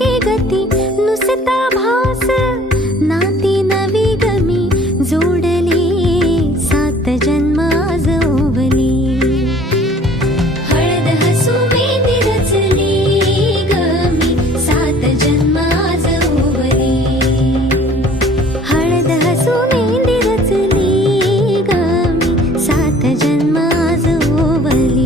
के गती नुसता भास नाती नवी गमी जोडली सात जन्म आज ओवली हळद हसू मेंदी रचली गमी सात जन्म आज ओवली हळद हसू मेंदी रचली गमी सात जन्म आज ओवली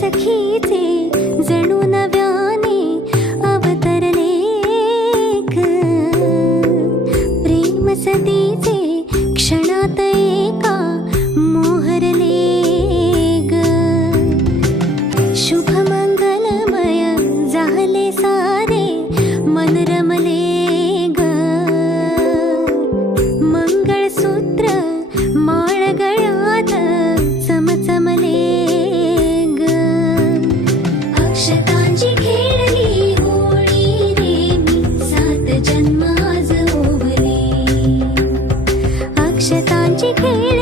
सखीचे जणू नव्याने अवतरले प्रेम सतीचे क्षणात एका मोहरले ग शुभ मंगलमय झाले सारे मन रमले ग मंगळसूत्र माळ गळ्यात चमचमले अक्षतांची खेळली होळी रे मी सात जन्म आज ओवली अक्षतांची खेळ